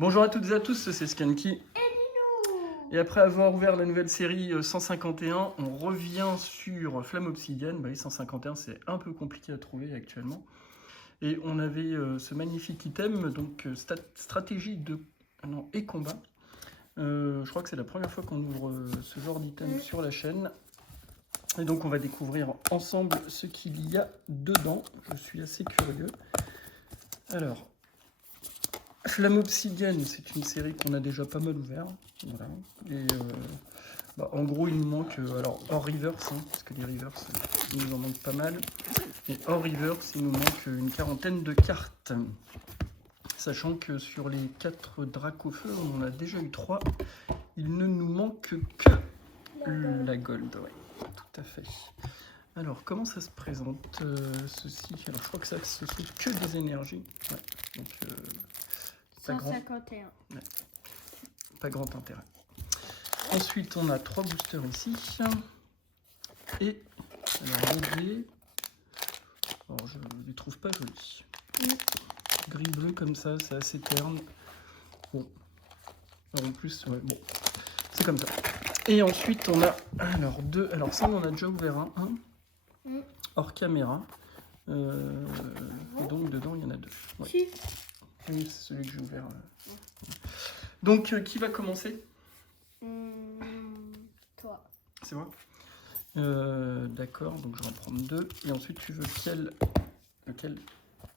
Bonjour à toutes et à tous, c'est Skanky. Et après avoir ouvert la nouvelle série 151, on revient sur Flamme Obsidienne. Bah oui, 151, c'est un peu compliqué à trouver actuellement. Et on avait ce magnifique item, donc stratégie et combat. Je crois que c'est la première fois qu'on ouvre ce genre d'item sur la chaîne. Et donc on va découvrir ensemble ce qu'il y a dedans. Je suis assez curieux. Alors, Flamme Obsidienne, c'est une série qu'on a déjà pas mal ouvert. Voilà. Et en gros, il nous manque, alors hors reverse, parce que les reverse, il nous en manque pas mal. Et hors reverse, il nous manque une quarantaine de cartes. Sachant que sur les 4 Dracofeu, on en a déjà eu 3. Il ne nous manque que la gold. Ouais, tout à fait. Alors, comment ça se présente ceci? Alors, je crois que ça ce sont que des énergies. Ouais, donc, 151. Ouais, pas grand intérêt. Ensuite, on a 3 boosters ici. Et alors, les dés. Alors, je ne les trouve pas jolis. Gris-bleu comme ça, c'est assez terne. Bon. Alors, en plus, ouais, bon. C'est comme ça. Et ensuite, on a alors 2. Alors, ça, on en a déjà ouvert un. Hors caméra. Et donc, dedans, il y en a 2. Ouais. Si. Oui, c'est celui que j'ai ouvert. Donc, qui va commencer? Toi. C'est moi. D'accord, donc je vais en prendre 2. Et ensuite, tu veux lequel?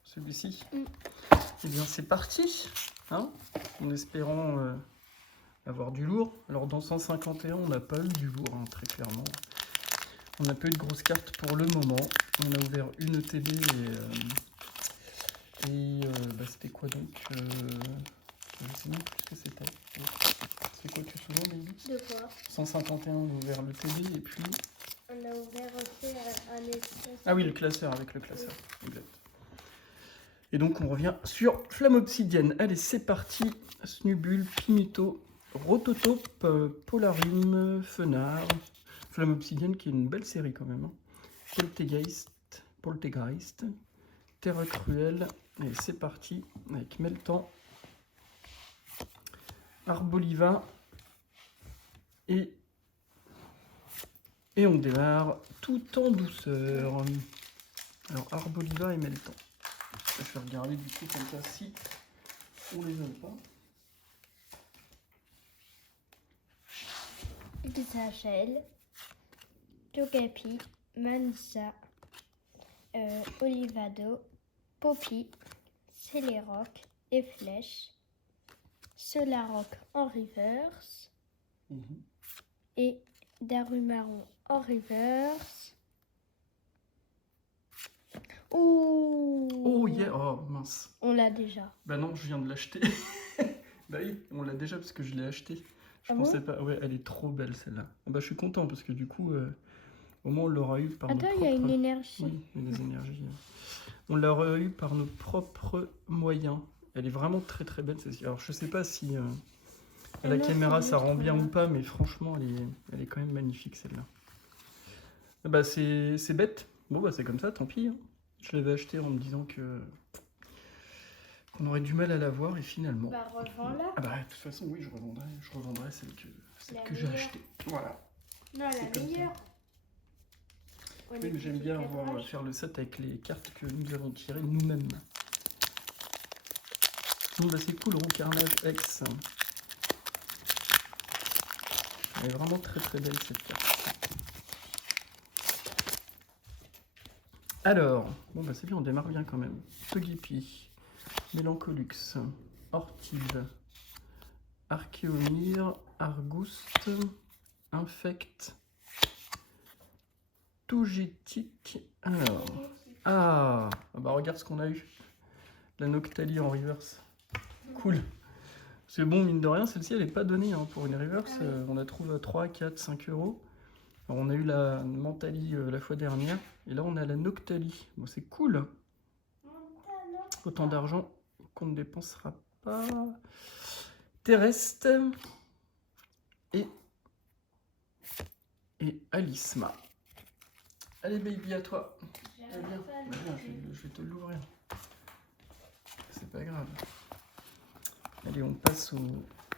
Celui-ci. Eh bien, c'est parti, hein, en espérant avoir du lourd. Alors, dans 151, on n'a pas eu du lourd, hein, très clairement. On n'a pas eu de grosses cartes pour le moment. On a ouvert une ETB et c'était quoi donc je ne sais même plus ce que c'était. C'est quoi, tu te souviens, Daisy? De quoi? 151, on a ouvert l'ETB et puis... On a ouvert aussi un espace. Ah oui, le classeur, avec le classeur. Exact. Et donc, on revient sur Flamme Obsidienne. Allez, c'est parti. Snubule, Pimito, Rototope, Polarium, Fenard. Flamme Obsidienne, qui est une belle série quand même. Poltergeist, Terre Cruelle. Et c'est parti avec Meltan, Arboliva et on démarre tout en douceur. Alors, Arboliva et Meltan. Je vais regarder du coup comme ça si on les a pas. Xagel, Togepi, Mansa, Olivado, Poppy, Celeroc et Flèche, Solaroc en reverse et Darumaron en reverse. Ouh! Oh yeah! Oh mince! On l'a déjà. Bah non, je viens de l'acheter. Bah oui, on l'a déjà parce que je l'ai acheté. Je pensais pas. Ouais, elle est trop belle celle-là. Bah je suis content parce que du coup, au moins on l'aura eu par nos propres... Attends, il y a une énergie. Oui, il y a des énergies. On l'aura eu par nos propres moyens. Elle est vraiment très très belle celle-ci. Alors je sais pas si à la caméra ça rend bien ou pas, mais franchement elle est quand même magnifique celle-là. Bah c'est bête. Bon bah c'est comme ça, tant pis. Hein. Je l'avais acheté en me disant qu'on aurait du mal à l'avoir et finalement... Bah revends-la. Ah bah de toute façon oui, je revendrai celle que j'ai achetée. Voilà. Non, la meilleure. Oui, mais j'aime bien faire le set avec les cartes que nous avons tirées nous-mêmes. Bon bah c'est cool, Roux Carnage X. Elle est vraiment très très belle cette carte. Alors, bon bah c'est bien, on démarre bien quand même. Togepi, Mélancolux, Ortive, Archéomir, Argouste, Infect, Togetic. Alors, bah regarde ce qu'on a eu. La Noctali en reverse. Cool. C'est bon, mine de rien, celle-ci elle n'est pas donnée hein, pour une reverse. On la trouve à 3, 4, 5 euros. Alors, on a eu la Mentali la fois dernière. Et là, on a la Noctali. Bon, c'est cool. Autant d'argent qu'on ne dépensera pas. Terrestre. Et Alisma. Allez, baby, à toi. Viens, je vais te l'ouvrir. C'est pas grave. Allez, on passe au...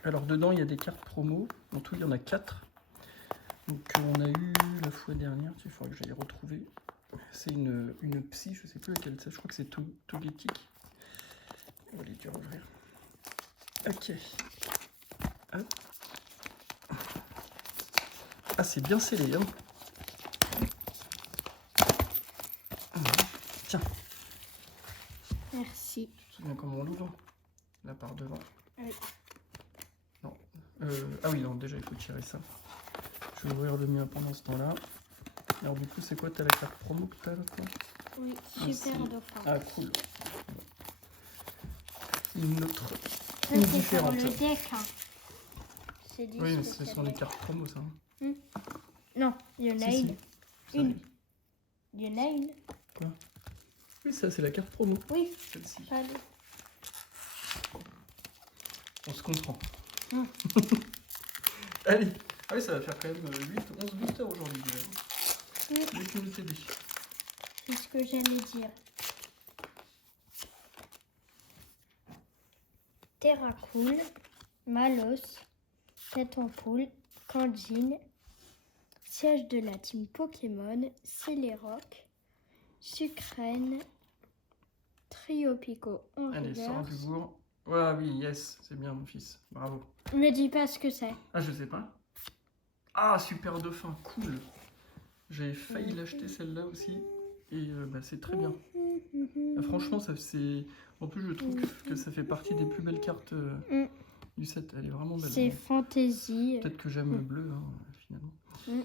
Alors, dedans, il y a des cartes promo. En tout, il y en a 4. Donc, on a eu la fois dernière. Il faudrait que j'aille retrouver. C'est une psy, je sais plus laquelle c'est. Je crois que c'est Togetic. On va les dire ouvrir. Ok. Hop. Ah, c'est bien scellé, hein. Tiens. Merci. Tu te souviens comment on l'ouvre? Là, par devant. Oui. Non. Ah oui, non, déjà, il faut tirer ça. Je vais ouvrir le mien pendant ce temps-là. Alors, du coup, c'est quoi? T'as la carte promo que t'as là, toi? Oui, Ici. super dauphin. Ah, cool. Une autre. Ça, Une c'est pour différente. le deck. Hein. C'est dit Oui, mais ce spécial sont les deck. cartes promo, ça. Non, il y en a Si, une. si. Ça, Une. oui. Il y en a une. Quoi? Oui, ça, c'est la carte promo. Oui, Celle-ci. pas deux. On se comprend. Mm. Allez. Ah oui, ça va faire quand même 8 ou 11 boosters aujourd'hui, déjà. Mm. Avec une TD. C'est ce que j'allais dire. Terracool, Malos, Tête en Poule, Kanjin, siège de la team Pokémon, Celeroc, Sucrène, Trio Pico en Allez, sors du reverse. bourg. Ouais, oui, yes, c'est bien, mon fils. Bravo. Me dis pas ce que c'est. Ah, je sais pas. Ah, super dauphin, cool. J'ai failli l'acheter celle-là aussi. Et bah, c'est très bien. Ah, franchement, ça c'est. En plus, je trouve que ça fait partie des plus belles cartes du set. Elle est vraiment belle. C'est fantasy. Peut-être que j'aime le bleu, hein, finalement. Mm.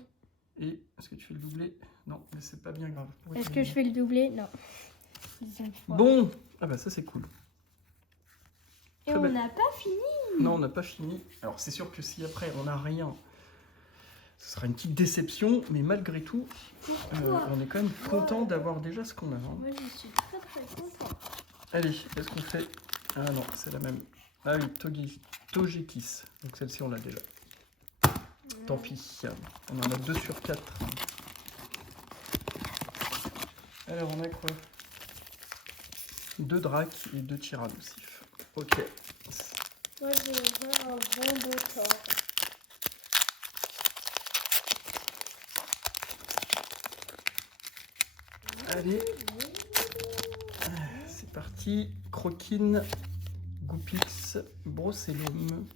Et est-ce que tu fais le doublé? Non, mais c'est pas bien grave. Est-ce que je fais le doublé? Non. Deuxième fois. Bon, ah bah ça c'est cool. Et très on belle. n'a pas fini. Non, on n'a pas fini. Alors c'est sûr que si après on n'a rien, ce sera une petite déception, mais malgré tout, on est quand même content d'avoir déjà ce qu'on a. Hein. Moi, je suis très très contente. Allez, est-ce qu'on fait... Ah non, c'est la même. Ah oui, Togekiss. Donc celle-ci on l'a déjà. Tant pis, on en a 2 sur 4. Alors on a quoi? 2 Dracs et 2 Tyrannosifs. Ok. Moi, je vais faire un bon bouton. Allez. C'est parti. Croquine, Goupix, Brossellum,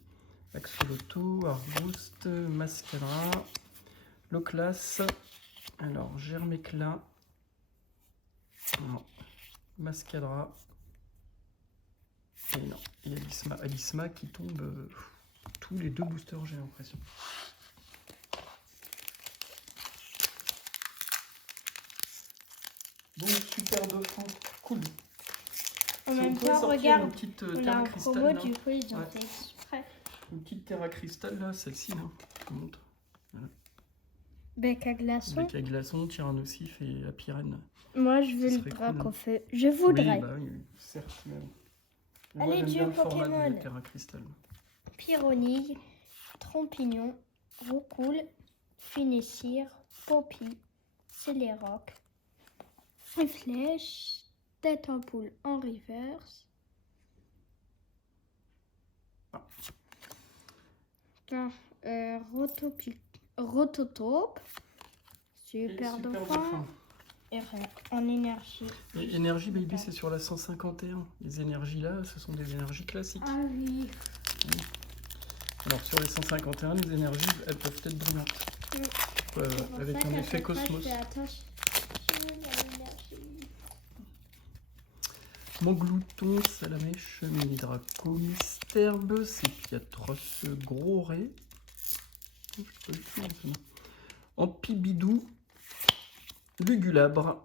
Axolotl, Arbouste, Mascara, Loclas. Alors, Germécla. Non. Mascadra. Et non. Et Alisma. Alisma qui tombe tous les 2 boosters, j'ai l'impression. Bon, super dauphin. Cool. En Si même on pouvait temps, sortir regarde, une petite on a terre un cristal, promo, là. du coup, ils ont Ouais. fait exprès. Une petite terre à cristal, là, celle-ci, là. Je vous montre. Bec à glaçon. Bec à glaçon, Tyrannosif et Apirène. Moi, je veux Ce le serait drac cool. au feu. Je voudrais. Oui, bah oui, certes, même. Allez, Moi, j'aime Dieu bien le format Pokémon. de terre à cristal. Pyronille, Trompignon, Roucoule, Finessir, Poppy, Céléroc, Flèche, Tête en Poule en reverse. Ah. Rototope, Et Super Dauphin, et rien, en énergie. Et Énergie Baby, c'est sur la 151. Les énergies là, ce sont des énergies classiques. Ah oui. Alors sur les 151, les énergies, elles peuvent être brillantes. Avec un effet cosmos. Moglouton, Salamèche, Mini-Draco, Mystherbe, Sépiatros, Gros Ré. Ampibidou, Lugulabre.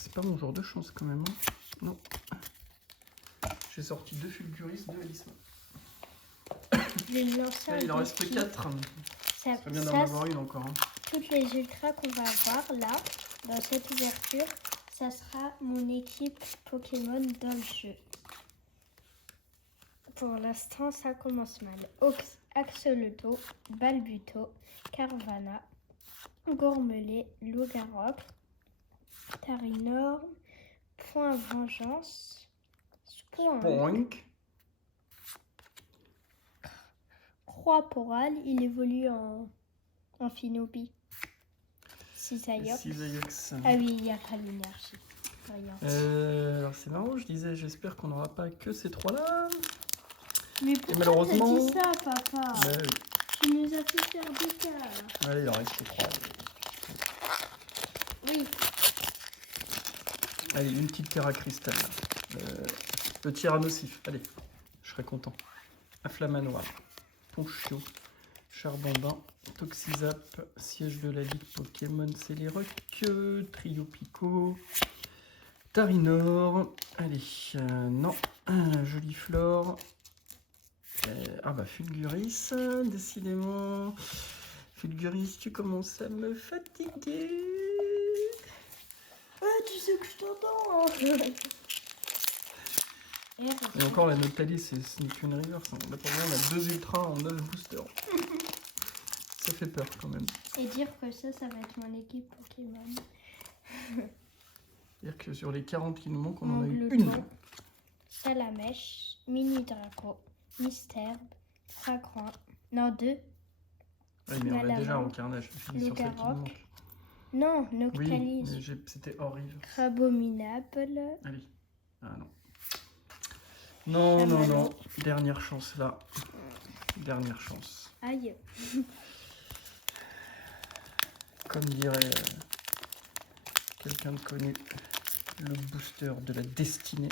C'est pas mon genre de chance quand même. Hein. Non. J'ai sorti 2 Fulguris, 2 Alisma. Il en reste que 4. Ça, C'est bien d'en ça, avoir une encore. Hein. toutes les ultras qu'on va avoir là, dans cette ouverture, ça sera mon équipe Pokémon dans le jeu. Pour l'instant, ça commence mal. Axolotl, Balbuto, Carvana, Gourmelet, Lougaroc, Tarinorm, Point Vengeance, Spoink, Proaporal, il évolue en Finopie. Cisaillop. Cisaillux. Ah oui, il n'y a pas l'énergie. Regarde. Alors c'est marrant, je disais, j'espère qu'on n'aura pas que ces trois-là. Mais pourquoi malheureusement- t'as dit ça, papa? Ouais, Tu nous as fait faire des cas. allez, il en reste que trois. Oui. Allez, une petite terre à cristal. Le tyrannosif, allez, je serais content. Afflamanoir, Ponchio, Charbambin, Toxizap, siège de la Ligue Pokémon Céléroc, Trio Pico, Tarinor, allez, non, Joliflore, ah bah Fulguris, décidément, Fulguris, tu commences à me fatiguer. Tu sais que je t'entends. Et encore la Noctalis, ce n'est qu'une reverse. Là pour moi, on a 2 ultras en 9 boosters. Ça fait peur quand même. Et dire que ça va être mon équipe Pokémon. C'est-à-dire que sur les 40 qui nous manquent, on en a eu Mangleton, une. Salamèche, Mini Draco, Mystère, Fragran. Non, 2. Oui, mais on a déjà Malamar, en carnage. Je finis sur celle qui nous Lucaroc. manque. Non, Oui, Noctalis. mais c'était horrible. Crabominable. Allez. Ah non. Non, non, Chamallow. non. Dernière chance là. Dernière chance. Aïe. Comme dirait quelqu'un de connu, le booster de la destinée.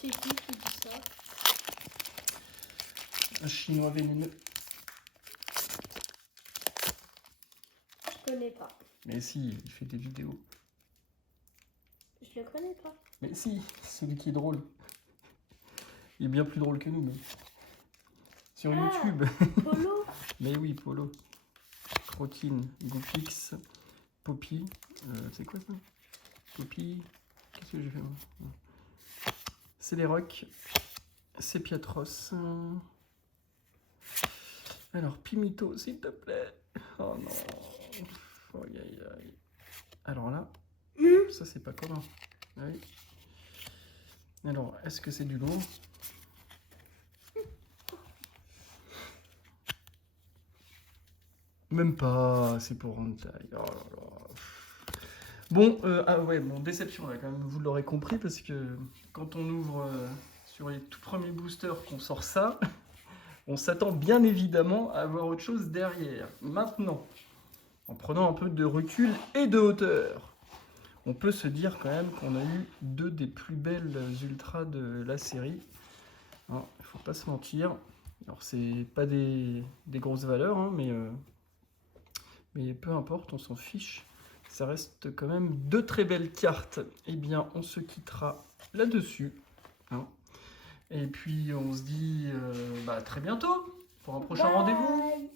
C'est qui dit ça? Un chinois vénéneux. Je connais pas. Mais si, il fait des vidéos. Je le connais pas. Mais si, celui qui est drôle. Il est bien plus drôle que nous, mais... Sur Ah. YouTube. Polo. Mais oui, Polo. Crotine, Goopix, Poppy. C'est quoi ça? Poppy. Qu'est-ce que j'ai fait moi? C'est les rocs. C'est Piatros. Alors, Pimito, s'il te plaît. Oh non. Aïe, aïe, aïe. Alors là, ça c'est pas commun. Ah oui. Alors, est-ce que c'est du lourd? Même pas, c'est pour rendre taille. Oh là là. Bon, ah ouais, bon, déception là quand même, vous l'aurez compris, parce que quand on ouvre sur les tout premiers boosters qu'on sort ça, on s'attend bien évidemment à avoir autre chose derrière. Maintenant, en prenant un peu de recul et de hauteur, on peut se dire quand même qu'on a eu 2 des plus belles ultras de la série. Hein, il faut pas se mentir. Alors c'est pas des grosses valeurs, hein, mais peu importe, on s'en fiche. Ça reste quand même 2 très belles cartes. Eh bien, on se quittera là-dessus. Hein. Et puis, on se dit à très bientôt pour un prochain rendez-vous. Bye.